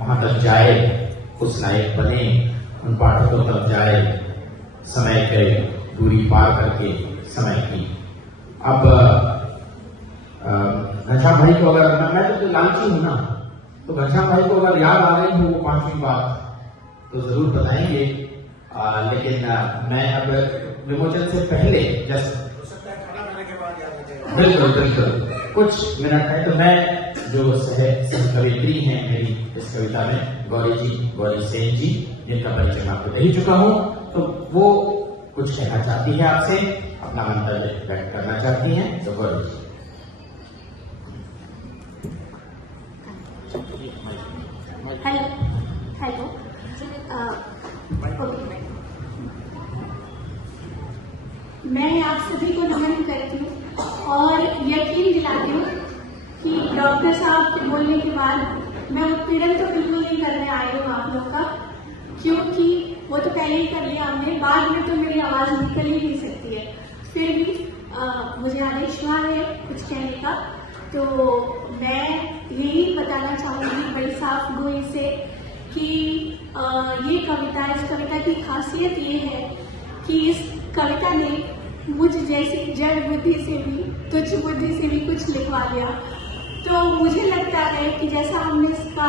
वहां तक जाए, उस लायक बने, उन पाठकों तक जाए, समय के दूरी पार करके समय की। अब घनश्याम भाई को अगर मैं तो लालची हूं ना, तो घनश्याम भाई को अगर याद आ रही हो वो 5वीं बात तो जरूर बताएंगे। लेकिन मैं अब विमोचन से पहले बिल्कुल बिल्कुल कुछ मिनट है, तो मैं जो सह कवित्री हैं मेरी इस कविता में, गौरी सेन जी, जिनका परिचय मैं आपको दे ही चुका हूं, तो वो कुछ कहना चाहती है आपसे, अपना मंतव्य व्यक्त करना चाहती हैं। तो गौरी जी। हेलो मैं आप सभी को नमन करती हूँ और यकीन दिलाती हूँ कि डॉक्टर साहब के बोलने के बाद मैं उत्पीड़न तो बिल्कुल नहीं करने आई हूँ आप लोग का, क्योंकि वो तो पहले ही कर लिया हमने, बाद में तो मेरी आवाज निकल ही नहीं सकती है। फिर भी मुझे आदेश हुआ है कुछ कहने का, तो मैं यही बताना चाहूंगी बड़ी साफ गोई से कि ये कविता, इस कविता की खासियत ये है कि इस कविता ने मुझ जैसी जड़ बुद्धि से भी, तुच्छ बुद्धि से भी कुछ लिखवा लिया। तो मुझे लगता है कि जैसा हमने इसका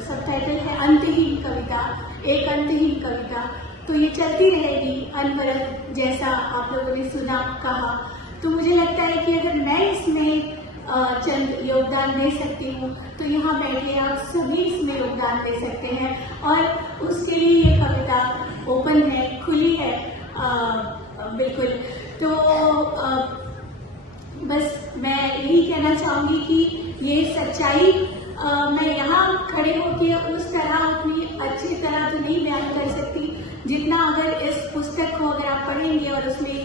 सबटाइटल है अंतहीन कविता, एक अंतहीन कविता, तो ये चलती रहेगी अनवरत, जैसा आप लोगों ने सुना कहा। तो मुझे लगता है कि अगर मैं इसमें चंद योगदान दे सकती हूँ तो यहाँ बैठे आप सभी इसमें योगदान दे सकते हैं, और उसके लिए ये कविता ओपन है, खुली है बिल्कुल। तो बस मैं यही कहना चाहूंगी कि ये सच्चाई मैं यहाँ खड़े होकर उस तरह उतनी अच्छी तरह तो नहीं बयान कर सकती जितना अगर इस पुस्तक को अगर आप पढ़ेंगे और उसमें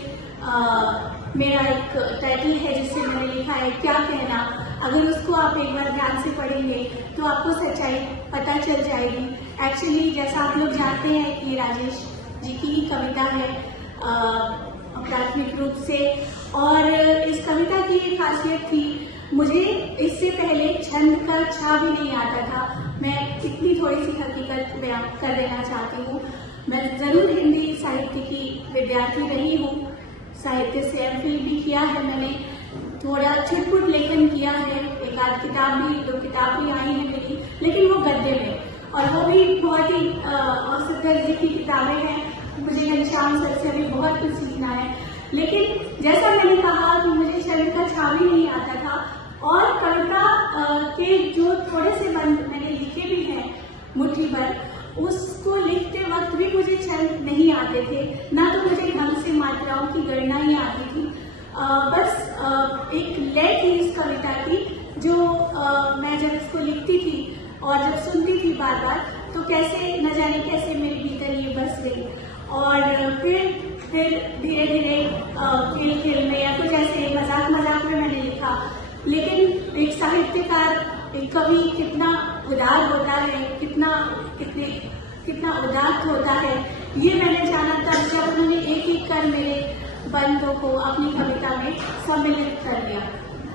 मेरा एक टाइटल है जिससे मैंने लिखा है क्या कहना, अगर उसको आप एक बार ध्यान से पढ़ेंगे तो आपको सच्चाई पता चल जाएगी। एक्चुअली जैसा आप लोग जानते हैं कि राजेश जी की ही कविता है प्राथमिक रूप से, और इस कविता की एक खासियत थी, मुझे इससे पहले छंद का छा भी नहीं आता था। मैं इतनी थोड़ी सी हकीकत बयान कर देना चाहती हूँ, मैं जरूर हिंदी साहित्य की विद्यार्थी रही हूँ, साहित्य से एमफिल भी किया है मैंने, थोड़ा छुटपुट लेखन किया है, एक आध किताब भी, 2 किताब भी आई है मेरी, लेकिन वो गद्य में, और वो भी बहुत ही औसत दर्जे की किताबें हैं। मुझे घनश्याम सर से भी बहुत कुछ सीखना है, लेकिन जैसा मैंने कहा कि मुझे छंद का छा भी नहीं आता था, और कविता के जो थोड़े से बंद मैंने लिखे भी हैं मुट्ठी भर, उसको लिखते वक्त भी मुझे छंद नहीं आते थे, ना तो मुझे ढंग से मात्राओं की गणना ही आती थी। बस एक लय थी इस कविता की, जो मैं जब इसको लिखती थी और जब सुनती थी बार बार, तो कैसे न जाने कैसे मेरे भीतर ये बस गई, और फिर धीरे धीरे खेल खेल में या कुछ ऐसे मजाक मजाक में मैंने लिखा। लेकिन एक साहित्यकार, एक कवि कितना उदार होता है, कितना उदार होता है, ये मैंने जाना तब जब उन्होंने एक एक कर मेरे बंदों को अपनी कविता में सम्मिलित कर लिया।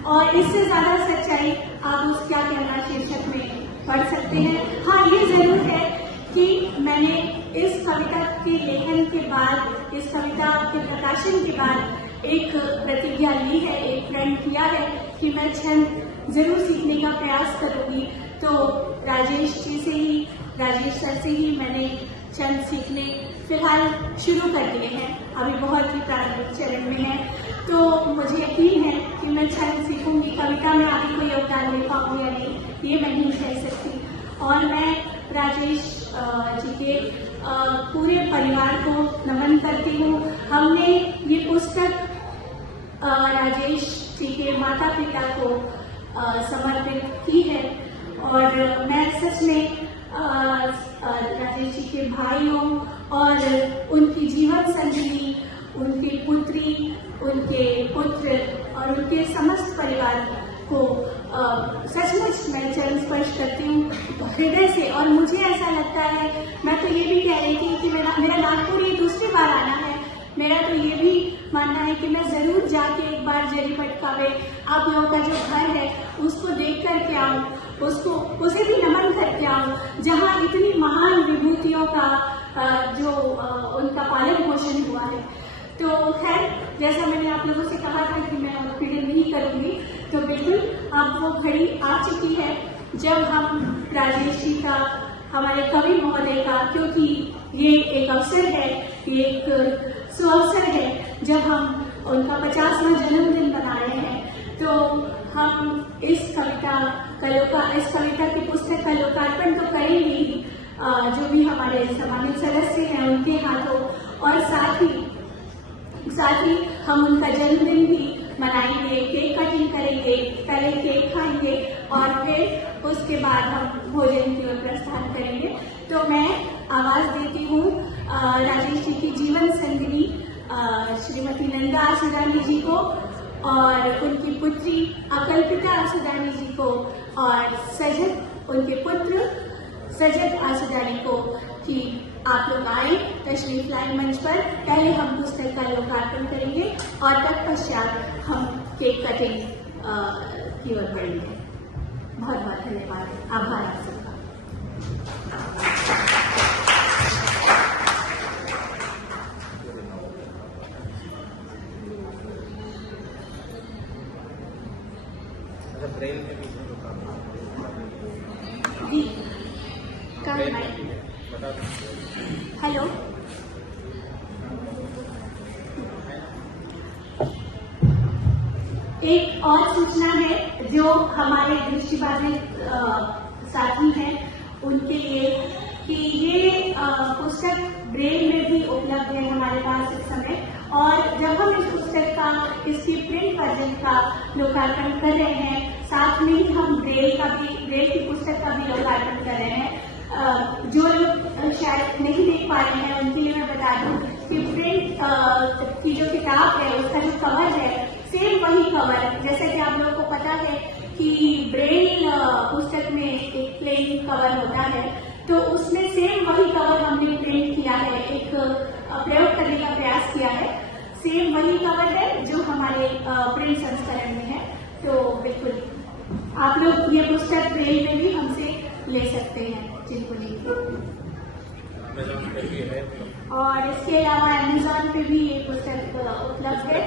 और इससे ज्यादा सच्चाई आप उस क्या कहना शीर्षक में पढ़ सकते हैं। हाँ, ये जरूर है कि मैंने इस कविता के लेखन के बाद, इस कविता के प्रकाशन के बाद एक प्रतिज्ञा ली है, एक प्रण किया है कि मैं छंद जरूर सीखने का प्रयास करूंगी। तो राजेश सर से ही मैंने छंद सीखने फिलहाल शुरू कर दिए हैं, अभी बहुत ही प्रारंभिक चरण में है। तो मुझे यकीन है कि मैं छंद सीखूंगी, कविता में आगे कोई योगदान दे पाऊँ या नहीं ये मैं नहीं कह सकती। और मैं राजेश जी के पूरे परिवार को नमन करती हूँ। हमने ये पुस्तक राजेश जी के माता पिता को समर्पित की है, और मैं सच में राजेश जी के भाइयों और उनकी जीवन संगिनी, उनकी पुत्री, उनके पुत्र और उनके समस्त परिवार को सचमुच मैं चरण स्पर्श करती हूँ हृदय से। और मुझे ऐसा लगता है, मैं तो ये भी कह रही थी कि मेरा नागपुर ये दूसरी बार आना है, मेरा तो ये भी मानना है कि मैं जरूर जाके एक बार जरीपटका में आप लोगों का जो घर है उसको देख करके आऊँ, उसे भी नमन करके आऊँ। कविताओं, जहाँ इतनी महान विभूतियों का जो उनका पालन पोषण हुआ है। तो खैर, जैसा मैंने आप लोगों से कहा था कि मैं उत्पीड़न नहीं करूंगी, तो बिल्कुल अब वो घड़ी आ चुकी है जब हम राजेश जी का, हमारे कवि महोदय का, क्योंकि ये एक अवसर है, ये एक सुअवसर है जब हम उनका 50वां जन्मदिन मना रहे हैं, तो हम इस कविता की पुस्तक का लोकार्पण तो करेंगे ही, जो भी हमारे सम्मानित सदस्य हैं उनके हाथों, और साथ ही हम उनका जन्मदिन भी मनाएंगे, केक कटिंग करेंगे, पहले केक खाएंगे और फिर उसके बाद हम भोजन की ओर प्रस्थान करेंगे। तो मैं आवाज देती हूँ राजेश जी की जीवन संगिनी श्रीमती नंदा आसुदानी जी को, और उनकी पुत्री अकल्पिता आसुदानी जी को, और सजत, उनके पुत्र सजत आसुदानी को, कि आप लोग आए तशरीफ लाए मंच पर। पहले हम पुस्तक का लोकार्पण करेंगे और तत्पश्चात हम केक कटिंग की ओर बढ़ेंगे। बहुत बहुत धन्यवाद, आभार आप सबका। हेलो, एक और सूचना है जो हमारे दृष्टिबाधित साथी हैं उनके लिए, कि ये पुस्तक ब्रेल में भी उपलब्ध है हमारे पास इस समय, और जब हम इस पुस्तक का, इसकी प्रिंट वर्जन का लोकार्पण कर रहे हैं, साथ में ही हम ब्रेल की पुस्तक का भी लोकार्पण कर रहे हैं। जो लोग शायद नहीं देख पा रहे हैं उनके लिए मैं बता दूं कि प्रिंट की जो किताब है उसका जो कवर है सेम वही कवर, जैसे कि आप लोगों को पता है कि ब्रेल पुस्तक में एक प्लेन कवर होता है, तो उसमें सेम वही कवर हमने प्रिंट किया है, एक प्रयोग करने का प्रयास किया है। सेम वही कवर है जो हमारे प्रिंट संस्करण में है। तो बिल्कुल आप लोग ये पुस्तक ब्रेल में भी हमसे ले सकते हैं जिनको नहीं। और इसके अलावा अमेज़न पे भी ये पुस्तक उपलब्ध है,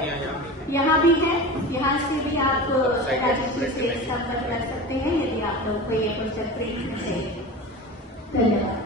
यहाँ भी है, यहाँ से भी आप राजेश जी से संपर्क कर सकते हैं यदि आप लोग को ये पुस्तक प्रिंट में चाहिए। धन्यवाद।